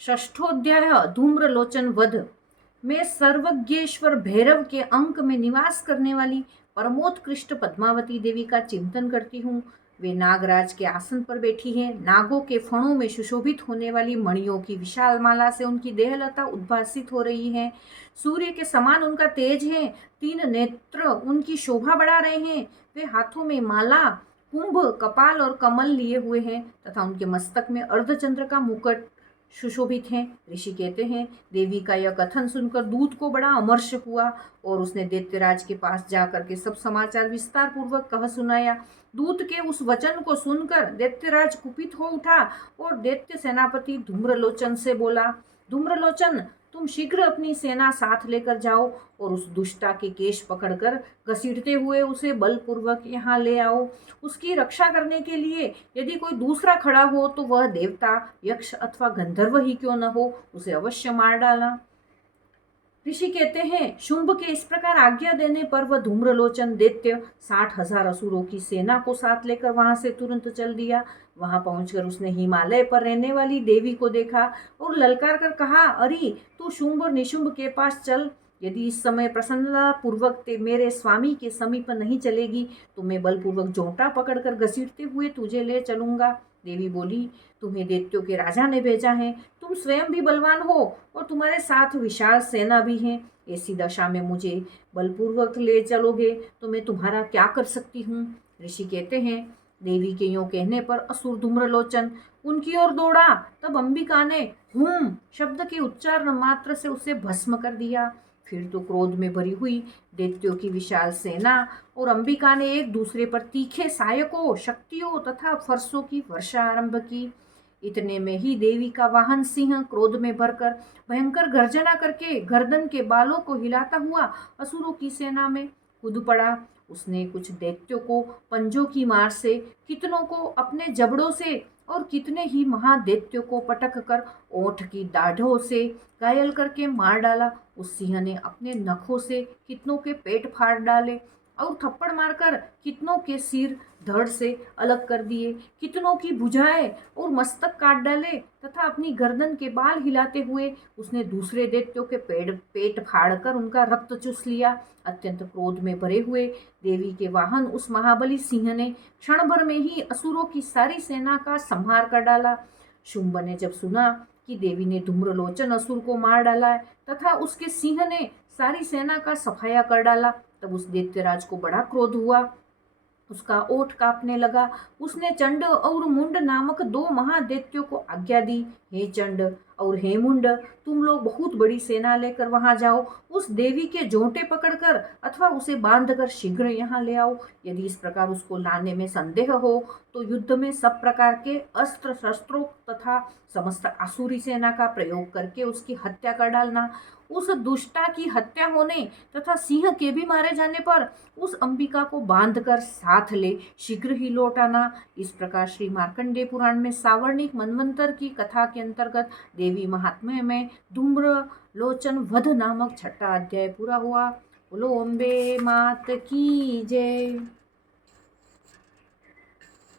षष्ठोध्याय धूम्रलोचन वध में सर्वज्ञेश्वर भैरव के अंक में निवास करने वाली परमोत्कृष्ट पद्मावती देवी का चिंतन करती हूँ। वे नागराज के आसन पर बैठी हैं। नागों के फणों में सुशोभित होने वाली मणियों की विशाल माला से उनकी देहलता उद्भासित हो रही है। सूर्य के समान उनका तेज है। 3 नेत्र उनकी शोभा बढ़ा रहे हैं। वे हाथों में माला, कुंभ, कपाल और कमल लिए हुए हैं तथा उनके मस्तक में अर्धचंद्र का मुकुट सुशोभित हैं। ऋषि कहते हैं, देवी का यह कथन सुनकर दूत को बड़ा अमर्ष हुआ और उसने दैत्यराज के पास जाकर के सब समाचार विस्तार पूर्वक कह सुनाया। दूत के उस वचन को सुनकर दैत्यराज कुपित हो उठा और दैत्य सेनापति धूम्रलोचन से बोला, धूम्रलोचन, तुम शीघ्र अपनी सेना साथ लेकर जाओ और उस दुष्टा के केश पकड़कर घसीटते हुए उसे बलपूर्वक यहाँ ले आओ। उसकी रक्षा करने के लिए यदि कोई दूसरा खड़ा हो तो वह देवता, यक्ष अथवा गंधर्व ही क्यों न हो, उसे अवश्य मार डाला। ऋषि कहते हैं, शुंभ के इस प्रकार आज्ञा देने पर वह धूम्रलोचन दैत्य 60,000 असुरों की सेना को साथ लेकर वहां से तुरंत चल दिया। वहां पहुंचकर उसने हिमालय पर रहने वाली देवी को देखा और ललकार कर कहा, अरे तू शुंभ और निशुंभ के पास चल। यदि इस समय प्रसन्नता पूर्वक मेरे स्वामी के समीप नहीं चलेगी तो मैं बलपूर्वक जोंटा पकड़कर घसीटते हुए तुझे ले चलूंगा। देवी बोली, तुम्हें दैत्यों के राजा ने भेजा है। तुम स्वयं भी बलवान हो और तुम्हारे साथ विशाल सेना भी है। ऐसी दशा में मुझे बलपूर्वक ले चलोगे तो मैं तुम्हारा क्या कर सकती हूँ। ऋषि कहते हैं, देवी के यूं कहने पर असुर धूम्रलोचन उनकी ओर दौड़ा। तब अंबिका ने हुम शब्द के उच्चारण मात्र से उसे भस्म कर दिया। फिर तो क्रोध में भरी हुई दैत्यों की विशाल सेना और अंबिका ने एक दूसरे पर तीखे सायकों, शक्तियों तथा फरसों की वर्षा आरंभ की। इतने में ही देवी का वाहन सिंह क्रोध में भरकर भयंकर गर्जना करके गर्दन के बालों को हिलाता हुआ असुरों की सेना में कूद पड़ा। उसने कुछ दैत्यों को पंजों की मार से, कितनों को अपने जबड़ों से और कितने ही महादैत्यों को पटक कर ओंठ की दाढ़ों से घायल करके मार डाला। उस सिंह ने अपने नखों से कितनों के पेट फाड़ डाले और थप्पड़ मारकर कितनों के सिर धड़ से अलग कर दिए, कितनों की भुजाएं और मस्तक काट डाले तथा अपनी गर्दन के बाल हिलाते हुए उसने दूसरे दैत्यों के पेट फाड़कर उनका रक्त चूस लिया। अत्यंत क्रोध में भरे हुए देवी के वाहन उस महाबली सिंह ने क्षण भर में ही असुरों की सारी सेना का संहार कर डाला। शुंभ ने जब सुना कि देवी ने धूम्रलोचन असुर को मार डाला है तथा उसके सिंह ने सारी सेना का सफाया कर डाला, तब उस दैत्यराज को बड़ा क्रोध हुआ। उसका ओठ कांपने लगा। उसने चंड और मुंड नामक 2 महादैत्यों को आज्ञा दी, हे चंड और हे मुंड, तुम लोग बहुत बड़ी सेना लेकर वहां जाओ। उस देवी के जोंटे पकड़कर अथवा उसे बांधकर शीघ्र यहाँ ले आओ। यदि इस प्रकार उसको लाने में संदेह हो तो युद्ध में सब प्रकार के अस्त्र शस्त्रों तथा समस्त आसुरी सेना का प्रयोग करके उसकी हत्या कर डालना। उस दुष्टा की हत्या होने तथा सिंह के भी मारे जाने पर उस अंबिका को बांधकर साथ ले शीघ्र ही लौट आना। इस प्रकार श्री मार्कंडेय पुराण में सावर्णिक मनवंतर की कथा के अंतर्गत देवी महात्म्य में धूम्रलोचन वध नामक 6वां अध्याय पूरा हुआ। बोलो अम्बे मात की जय।